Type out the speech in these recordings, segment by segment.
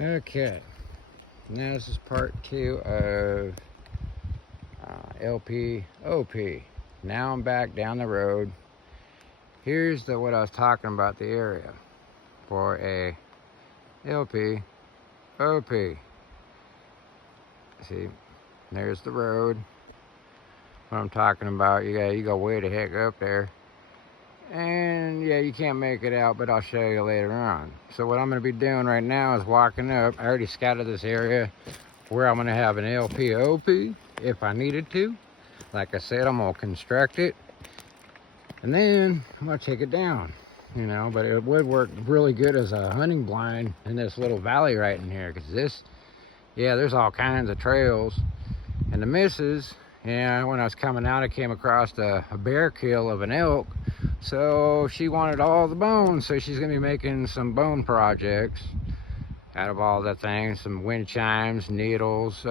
Okay, now this is part 2 of LP OP. Now I'm back down the road. Here's what I was talking about, the area for a LP OP. See, there's the road. What I'm talking about, you go way the heck up there. And yeah, you can't make it out, but I'll show you later on. So what I'm going to be doing right now is walking up. I already scouted this area where I'm going to have an LPOP if I needed to. Like I said, I'm going to construct it. And then I'm going to take it down, you know. But it would work really good as a hunting blind in this little valley right in here. Because this, yeah, there's all kinds of trails. And the missus, yeah, when I was coming out, I came across a bear kill of an elk. So she wanted all the bones, so she's gonna be making some bone projects out of all the things, some wind chimes, needles,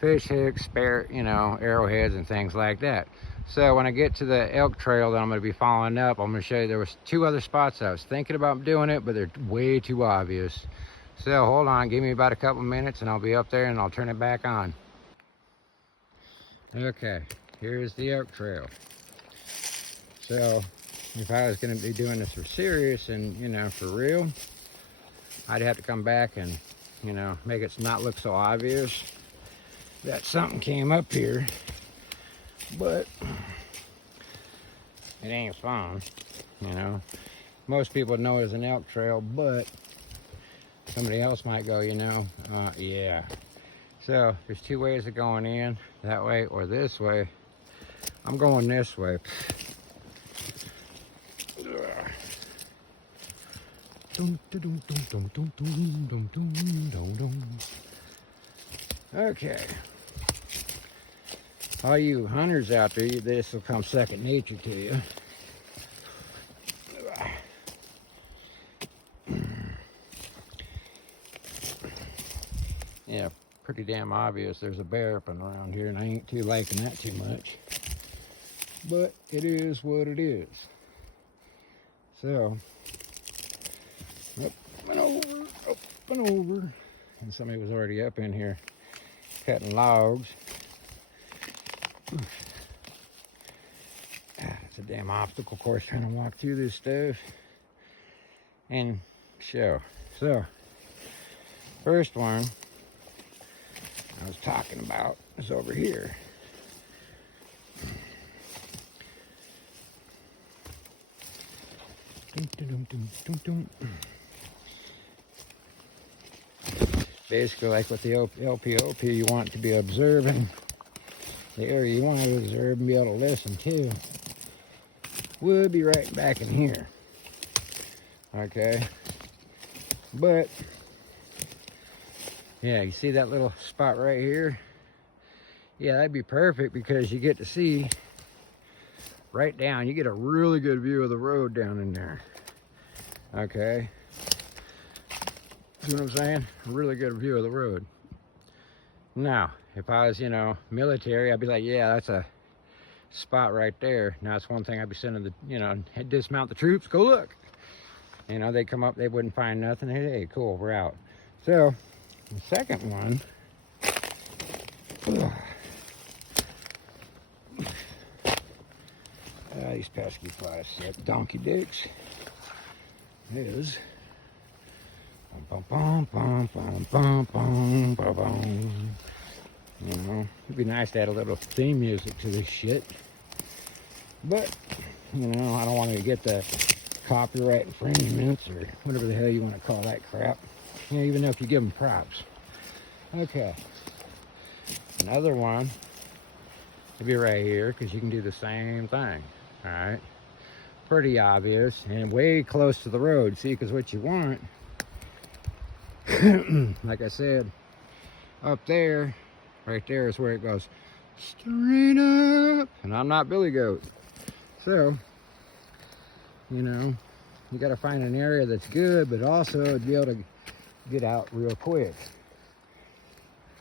fish hooks, spare, you know, arrowheads and things like that. So when I get to the elk trail that I'm gonna be following up, I'm gonna show you there was 2 other spots I was thinking about doing it, but they're way too obvious. So hold on, give me about a couple minutes and I'll be up there and I'll turn it back on. Okay, here's the elk trail. So if I was going to be doing this for serious and, you know, for real, I'd have to come back and, you know, make it not look so obvious that something came up here. But it ain't fun, you know. Most people know it's an elk trail, but somebody else might go, you know, yeah. So there's 2 ways of going in, that way or this way. I'm going this way. Okay. All you hunters out there, this will come second nature to you. Yeah, pretty damn obvious there's a bear up and around here, and I ain't too liking that too much. But it is what it is. So, up and over, and somebody was already up in here cutting logs. It's a damn obstacle course trying to walk through this stuff and show. So, first one I was talking about is over here. Basically, like with the LPOP, you want to be observing the area you want to observe and be able to listen to. Would be right back in here. Okay. But, yeah, you see that little spot right here? Yeah, that'd be perfect because you get to see right down. You get a really good view of the road down in there. Okay. See what I'm saying? A really good view of the road. Now, if I was, you know, military, I'd be like, yeah, that's a spot right there. Now, it's one thing I'd be sending the, you know, dismount the troops, go look. You know, they come up, they wouldn't find nothing. Hey, cool, we're out. So, the second one, these pesky flies, donkey dicks, is bum, bum, bum, bum, bum, bum, bum, bum. You know, it'd be nice to add a little theme music to this shit. But, you know, I don't want to get the copyright infringements or whatever the hell you want to call that crap. You know, even though if you give them props. Okay. Another one would be right here because you can do the same thing. All right. Pretty obvious and way close to the road. See, because what you want, like I said, up there, right there is where it goes straight up. And I'm not Billy Goat. So, you know, you got to find an area that's good, but also be able to get out real quick.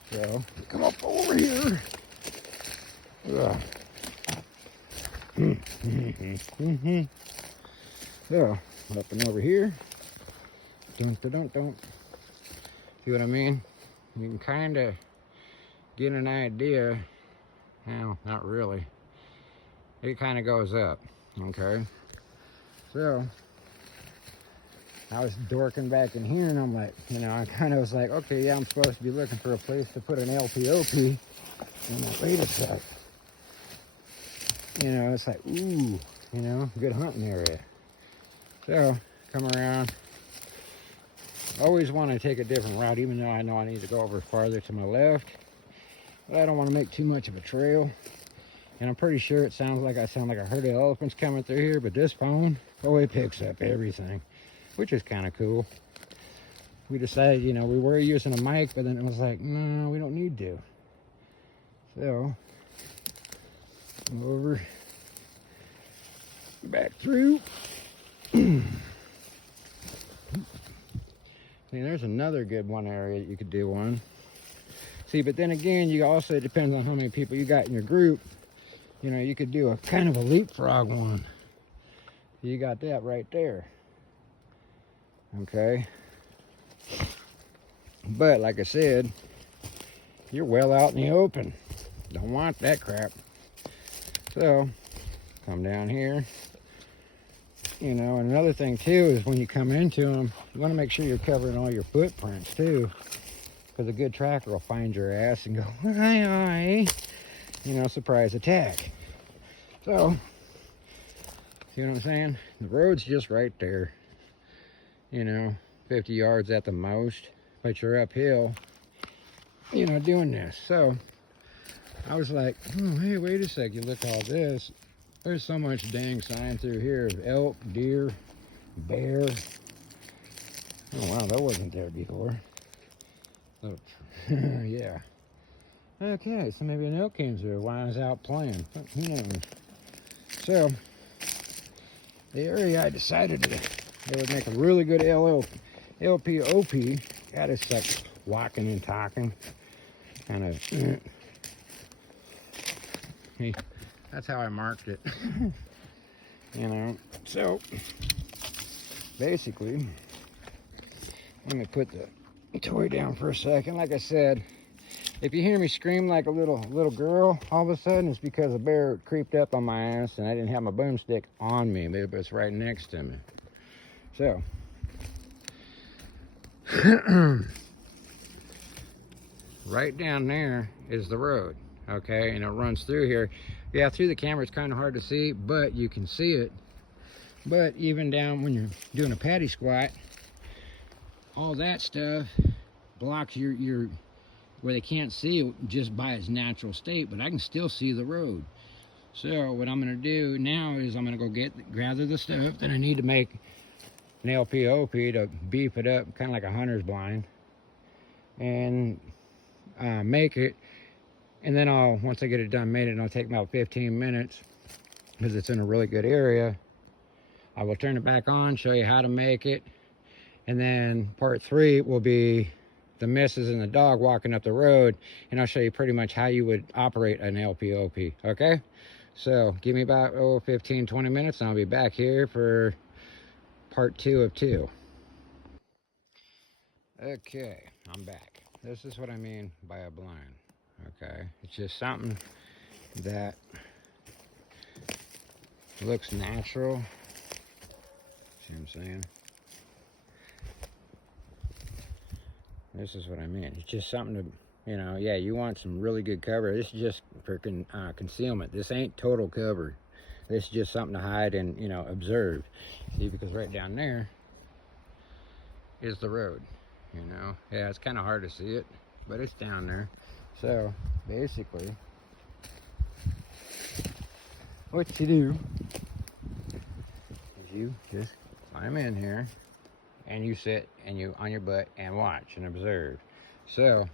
So, come up over here. So, up and over here. Dun, dun, dun, dun. See what I mean? You can kind of get an idea. Well, not really. It kind of goes up, okay? So, I was dorking back in here, and I'm like, you know, I kind of was like, okay, yeah, I'm supposed to be looking for a place to put an LPOP. And like, wait a sec. You know, it's like, ooh, you know, good hunting area. So, come around. Always want to take a different route, even though I know I need to go over farther to my left. But I don't want to make too much of a trail. And I'm pretty sure it sounds like I sound like a herd of elephants coming through here, but this phone, oh, it picks up everything, which is kind of cool. We decided, you know, we were using a mic, but then it was like, no, we don't need to. So, over, back through. See, there's another good one area that you could do one. See, but then again, you also, it depends on how many people you got in your group. You know, you could do a kind of a leapfrog one. You got that right there. Okay. But like I said, you're well out in the open. Don't want that crap. So, come down here. You know, another thing too is when you come into them, you want to make sure you're covering all your footprints too. Because a good tracker will find your ass and go, hi, hi. You know, surprise attack. So, see what I'm saying? The road's just right there. You know, 50 yards at the most. But you're uphill, you know, doing this. So, I was like, oh, hey, wait a sec. You look at all this. There's so much dang sign through here of elk, deer, bear. Oh, wow, that wasn't there before. Oh, yeah. Okay, so maybe an elk came through while I was out playing. Who knows? So, the area I decided that it would make a really good LPOP. God, it's like walking and talking. Kind of. That's how I marked it. You know. So, basically, let me put the toy down for a second. Like I said, if you hear me scream like a little girl all of a sudden, it's because a bear creeped up on my ass and I didn't have my boomstick on me, but it's right next to me. So, right down there is the road, okay, and it runs through here. Yeah, through the camera it's kind of hard to see, but you can see it. But even down when you're doing a paddy squat, all that stuff blocks your where they can't see it just by its natural state, but I can still see the road. So what I'm going to do now is I'm going to go gather the stuff that I need to make an LPOP to beef it up, kind of like a hunter's blind, and make it. And then once I get it done, made it, it'll take about 15 minutes because it's in a really good area. I will turn it back on, show you how to make it, and then part 3 will be the missus and the dog walking up the road, and I'll show you pretty much how you would operate an LPOP, okay? So give me about 15-20 minutes and I'll be back here for part 2 of 2. Okay, I'm back. This is what I mean by a blind, okay? It's just something that looks natural. See what I'm saying? This is what I mean. It's just something to, you know, yeah, you want some really good cover. This is just for concealment. This ain't total cover. This is just something to hide and, you know, observe. See, because right down there is the road, you know. Yeah, it's kind of hard to see it, but it's down there. So, basically, what you do is you just climb in here, and you sit and you on your butt and watch and observe. So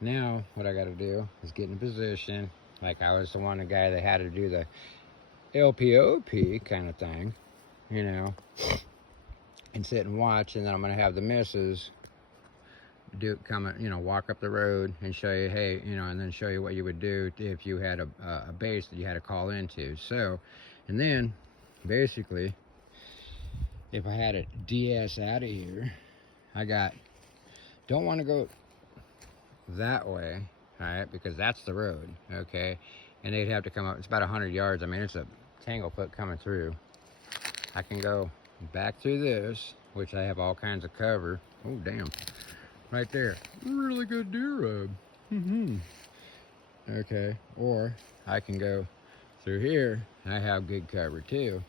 now what I got to do is get in position like I was the guy that had to do the LPOP kind of thing, you know, and sit and watch. And then I'm going to have the missus walk up the road and show you, hey, you know, and then show you what you would do if you had a base that you had to call into. So, and then basically, if I had a DS out of here, I got don't want to go that way, all right, because that's the road, okay? And they'd have to come up, it's about 100 yards. I mean, it's a tanglefoot coming through. I can go back through this, which I have all kinds of cover. Oh, damn. Right there. Really good deer rub. Okay, or I can go through here, and I have good cover too.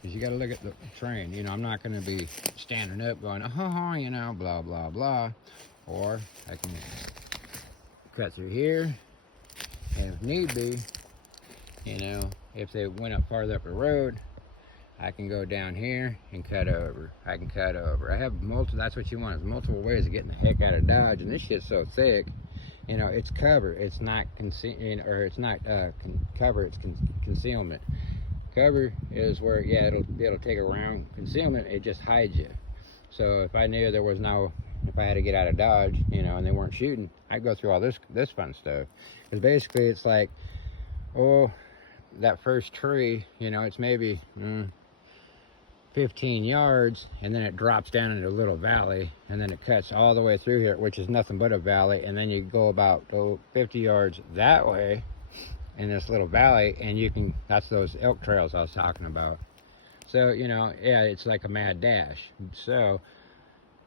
Because you got to look at the terrain. You know, I'm not going to be standing up going, oh, you know, blah, blah, blah. Or I can cut through here, and if need be, you know, if they went up farther up the road, I can go down here and cut over. I can cut over. I have multiple, that's what you want, is multiple ways of getting the heck out of Dodge. And this shit's so thick, you know, it's cover. It's not cover, it's concealment. Cover is where, yeah, it'll take around. Concealment, it just hides you. So if I knew there was no, if I had to get out of Dodge, you know, and they weren't shooting, I'd go through all this fun stuff. Because basically it's like, oh, that first tree, you know, it's maybe 15 yards, and then it drops down into a little valley, and then it cuts all the way through here, which is nothing but a valley, and then you go about 50 yards that way in this little valley, and you can, that's those elk trails I was talking about. So, you know, yeah, it's like a mad dash. So,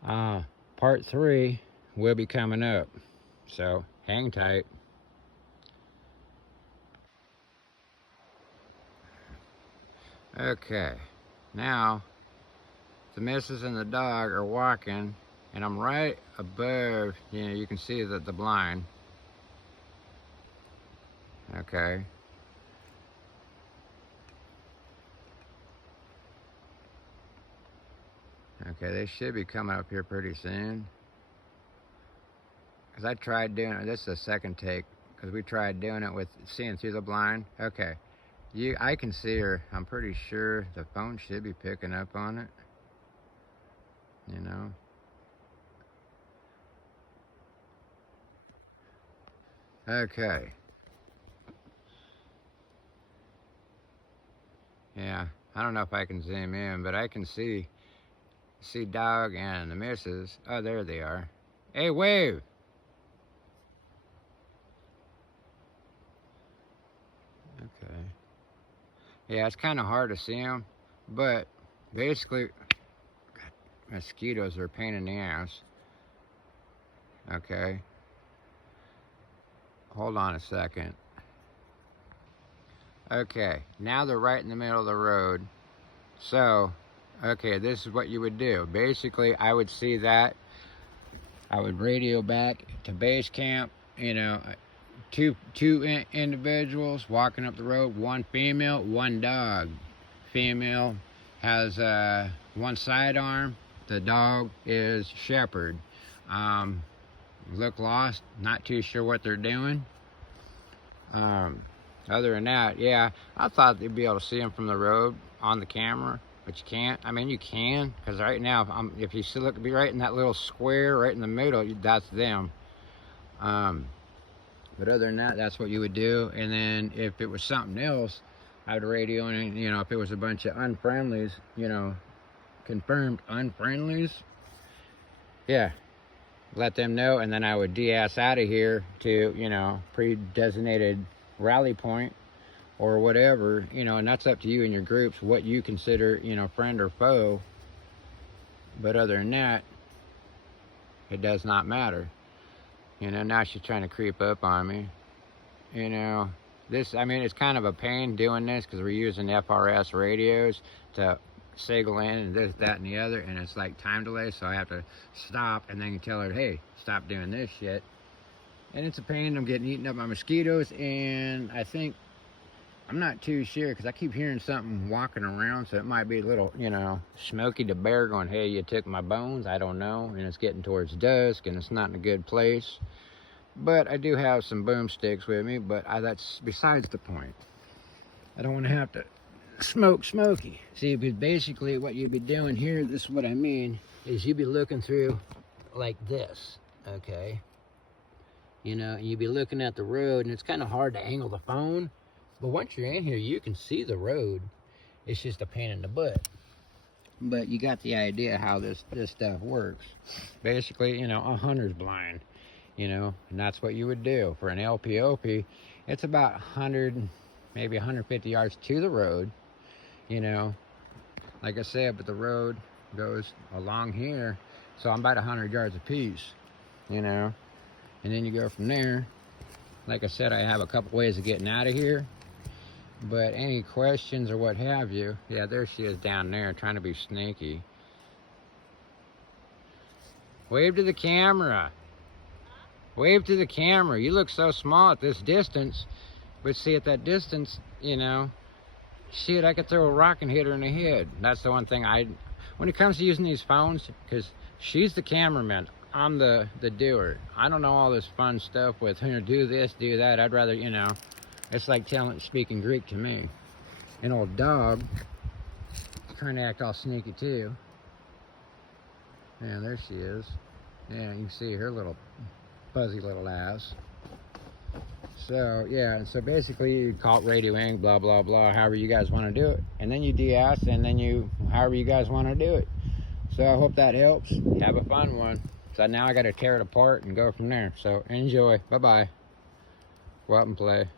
part 3 will be coming up. So, hang tight. Okay, now, the missus and the dog are walking, and I'm right above, you know, you can see the blind. Okay. Okay, they should be coming up here pretty soon. Because I tried doing it, this is the second take, because we tried doing it with seeing through the blind. Okay, I can see her. I'm pretty sure the phone should be picking up on it. You know? Okay. Yeah, I don't know if I can zoom in, but I can see dog and the missus. Oh, there they are. Hey, wave. Okay. Yeah, it's kind of hard to see them, but basically, mosquitoes are a pain in the ass. Okay. Hold on a second. Okay, now they're right in the middle of the road. So, okay, this is what you would do. Basically, I would see that. I would radio back to base camp, you know, two individuals walking up the road, one female, one dog. Female has one sidearm. The dog is shepherd. Look lost, not too sure what they're doing. Other than that, yeah, I thought they'd be able to see them from the road on the camera, but you can't. I mean, you can, because right now, if you see, look, be right in that little square right in the middle, that's them. But other than that, that's what you would do. And then if it was something else, I would radio in, you know, if it was a bunch of unfriendlies, you know, confirmed unfriendlies, yeah, let them know, and then I would de-ass out of here to, you know, pre-designated rally point or whatever, you know, and that's up to you and your groups, what you consider, you know, friend or foe. But other than that, it does not matter. You know, now she's trying to creep up on me. You know, this, I mean, it's kind of a pain doing this because we're using FRS radios to signal in and this, that, and the other, and it's like time delay, so I have to stop and then tell her, hey, stop doing this shit. And it's a pain. I'm getting eaten up by mosquitoes, and I think, I'm not too sure, because I keep hearing something walking around, so it might be a little, you know, Smokey the Bear going, hey, you took my bones, I don't know, and it's getting towards dusk, and it's not in a good place. But I do have some boomsticks with me, but that's besides the point. I don't want to have to smoke Smokey. See, but basically what you'd be doing here, this is what I mean, is you'd be looking through like this, okay? You know, and you'd be looking at the road, and it's kind of hard to angle the phone, but once you're in here, you can see the road. It's just a pain in the butt. But you got the idea how this stuff works. Basically, you know, a hunter's blind, you know, and that's what you would do. For an LPOP, it's about 100, maybe 150 yards to the road, you know. Like I said, but the road goes along here, so I'm about 100 yards apiece, you know. And then you go from there. Like I said, I have a couple ways of getting out of here. But any questions or what have you, yeah, there she is down there trying to be sneaky. Wave to the camera. Wave to the camera. You look so small at this distance. But see, at that distance, you know, shit, I could throw a rock and hit her in the head. That's the one thing when it comes to using these phones, because she's the cameraman, I'm the doer. I don't know all this fun stuff with, you know, do this, do that. I'd rather, you know, it's like speaking Greek to me. An old dog trying to act all sneaky too. Yeah, there she is. Yeah, you can see her little fuzzy little ass. So yeah, so basically you call it Radio Ink, blah blah blah, however you guys want to do it, and then you de-ass, and then you however you guys want to do it. So I hope that helps. Have a fun one. So now I got to tear it apart and go from there. So enjoy. Bye bye. Go out and play.